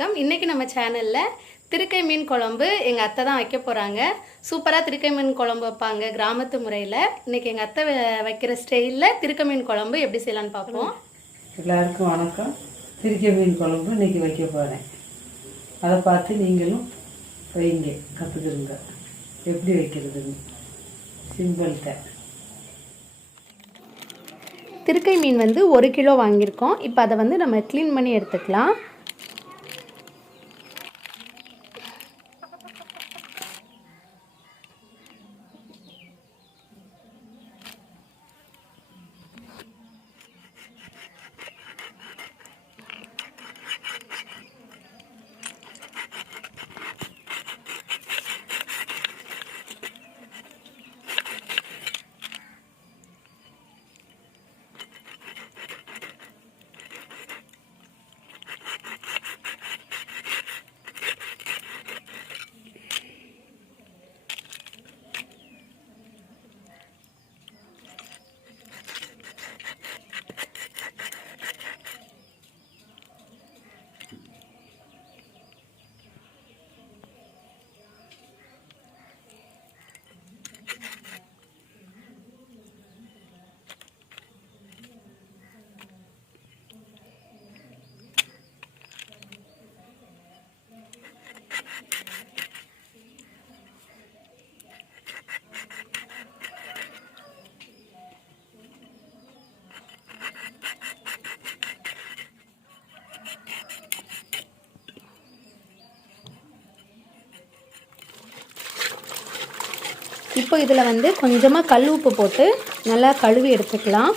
வணக்கம். இன்றைக்கி நம்ம சேனலில் திருக்கை மீன் குழம்பு எங்கள் அத்தை தான் வைக்க போகிறாங்க. சூப்பராக திருக்கை மீன் குழம்பு வைப்பாங்க கிராமத்து முறையில். இன்றைக்கி எங்கள் அத்தை வைக்கிற ஸ்டைலில் திருக்கை மீன் குழம்பு எப்படி செய்யலான்னு பார்ப்போம். எல்லாருக்கும் வணக்கம். திருக்கை மீன் குழம்பு இன்றைக்கி வைக்க போகிறேன். அதை பார்த்து நீங்களும் வைங்க, கற்றுக்குறங்க எப்படி வைக்கிறதுன்னு. சிம்பிள் தான். திருக்கை மீன் 1 கிலோ வாங்கியிருக்கோம். இப்போ அதை நம்ம க்ளீன் பண்ணி எடுத்துக்கலாம். இப்போ இதில் கொஞ்சமாக கல் உப்பு போட்டு நல்லா கழுவி எடுத்துக்கலாம்.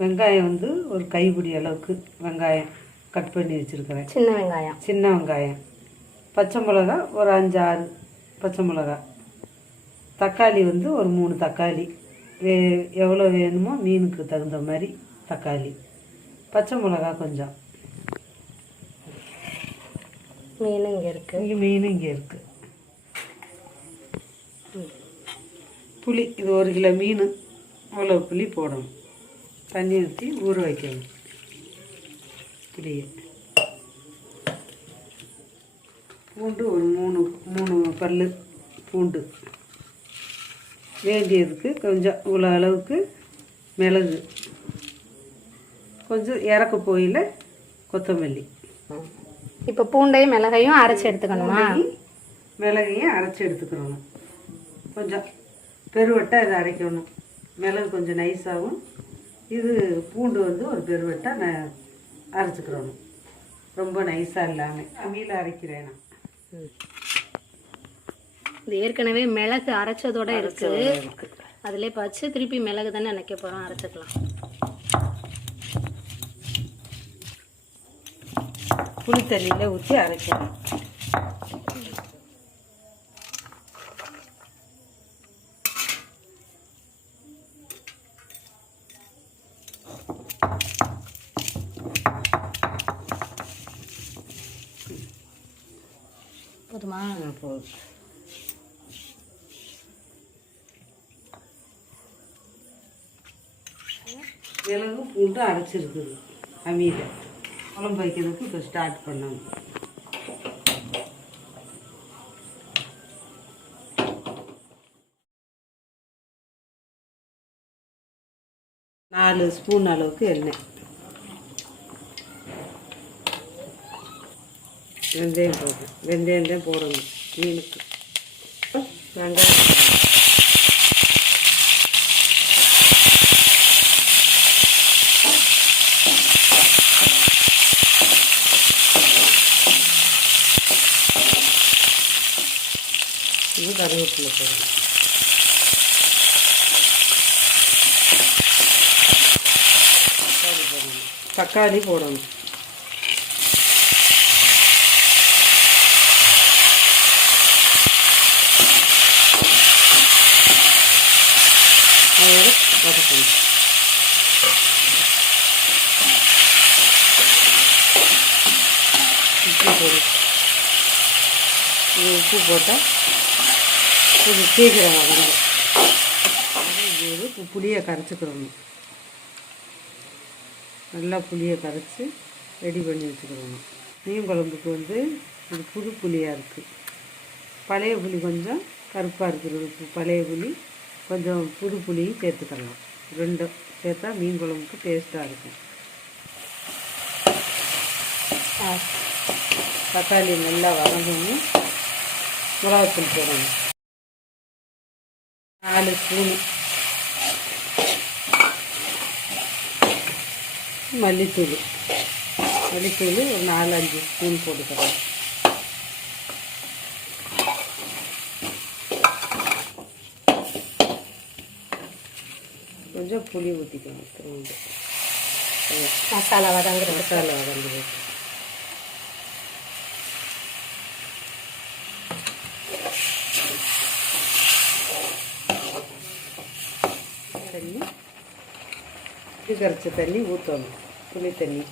வெங்காயம் ஒரு கைப்பிடி அளவுக்கு வெங்காயம் கட் பண்ணி வச்சுருக்கிறேன். சின்ன வெங்காயம். பச்சை மிளகா ஒரு 5-6 பச்சை மிளகா. தக்காளி ஒரு 3 தக்காளி. எவ்வளோ வேணுமோ மீனுக்கு தகுந்த மாதிரி தக்காளி. பச்சை மிளகா கொஞ்சம். மீன் இங்கே இருக்குது. புளி, இது 1 கிலோ மீன். அவ்வளோ புளி போடணும். தண்ணி ஊற்றி ஊற வைக்கணும். புளியை. பூண்டு ஒரு 3 பல் பூண்டு. வேண்டியதுக்கு கொஞ்சம் இவ்வளோ அளவுக்கு மிளகு. கொஞ்சம் இறக்க போயில் கொத்தமல்லி. இப்போ பூண்டையும் மிளகையும் அரைச்சி எடுத்துக்கணுமா? மிளகையும் அரைச்சி எடுத்துக்கணும். கொஞ்சம் பெருவட்டை இதை அரைக்கணும். மிளகு கொஞ்சம் நைஸாகவும், இது பூண்டு ஒரு பெருவட்டை நான் அரைச்சிக்கிறோம். ரொம்ப நைஸாக இல்லாமல் அம்மியில் அரைக்கிறேன் நான். இது ஏற்கனவே மிளகு அரைச்சதோட இருக்குது. அதிலே பச்சு திருப்பி மிளகு தானே நினைக்க போகிறோம். அரைச்சிக்கலாம். புளி தண்ணியில் ஊற்றி அரைக்கணும். போதுமா? போதும். மிளகு பூண்டு அரைச்சிருக்குது அம்மியில். குழம்பு வைக்கிறதுக்கு இப்போ ஸ்டார்ட் பண்ணணும். நாலு ஸ்பூன் அளவுக்கு எண்ணெய். வெந்தயம் போடுறேன். வெந்தயம் தான் போடணும் மீனுக்கு. வெங்காயம் கருவேப்பிலை போடணும். தக்காளி போடணும். அதோட வதக்கணும். உப்பு போடும். இது உப்பு போட்டால் கொஞ்சம் சீக்கிரம் வதங்கும். புளியை கரைச்சிக்கிறணும். நல்லா புளியை கரைச்சி ரெடி பண்ணி வச்சுக்கிறணும். மீன் குழம்புக்கு வந்து இது புது புளியாக இருக்குது. பழைய புளி கொஞ்சம் கருப்பாக இருக்கிறது. பழைய புளி கொஞ்சம் புது புளியும் சேர்த்துக்கலாம். ரெண்டும் சேர்த்தா மீன் குழம்புக்கு டேஸ்ட்டாக இருக்கும். தக்காளி நல்லா வதங்கணும். மிளகாத்தூள் போடணும். 4 ஸ்பூன் மல்லித்தூள் ஒரு 4-5 ஸ்பூன் போட்டுக்கலாம். கொஞ்சம் புளி ஊற்றிக்கலாம். மசாலா வதங்குறது. தண்ணி இது கரைச்ச தண்ணி ஊற்றணும். புளி தண்ணி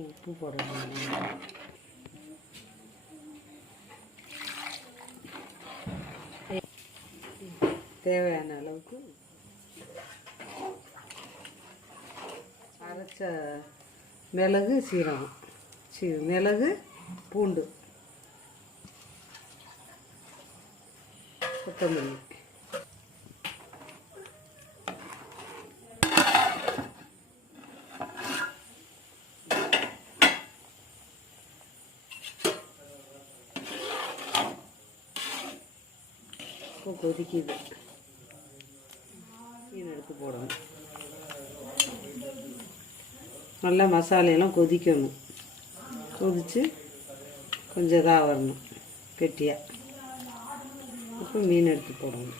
உப்பு போடணும். தேவையான அளவுக்கு அரைச்ச மிளகு, சீரகம், மிளகு, பூண்டு, கொத்தமல்லி, கொதிக்குது. மீன் எடுத்து போடணும். நல்லா மசாலையெல்லாம் கொதிக்கணும். கொதித்து கொஞ்சம் இதாக வரணும், கெட்டியாக. அப்புறம் மீன் எடுத்து போடணும்.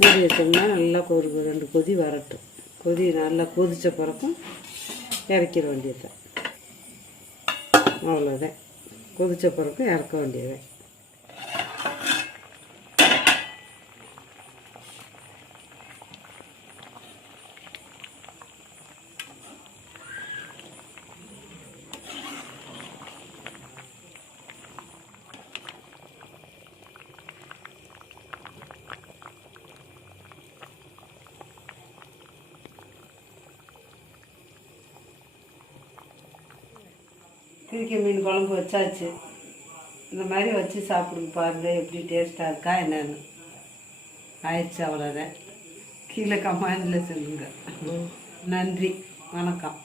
மூடி வச்சோம்னா நல்லா ஒரு 2 கொதி வரட்டும். கொதி நல்லா கொதித்த பிறக்கும் இறக்கிற வேண்டியது. அவ்வளோதான். கொதித்த பிறக்கும் இறக்க வேண்டியது. திருக்கை மீன் குழம்பு வச்சாச்சு. இந்த மாதிரி வச்சு சாப்பிடுங்க பாருங்கள், எப்படி டேஸ்ட்டாக இருக்கா என்னன்னு. ஆயிடுச்சு, அவ்வளோதான். கீழே கமெண்டில் சொல்லுங்கள். நன்றி, வணக்கம்.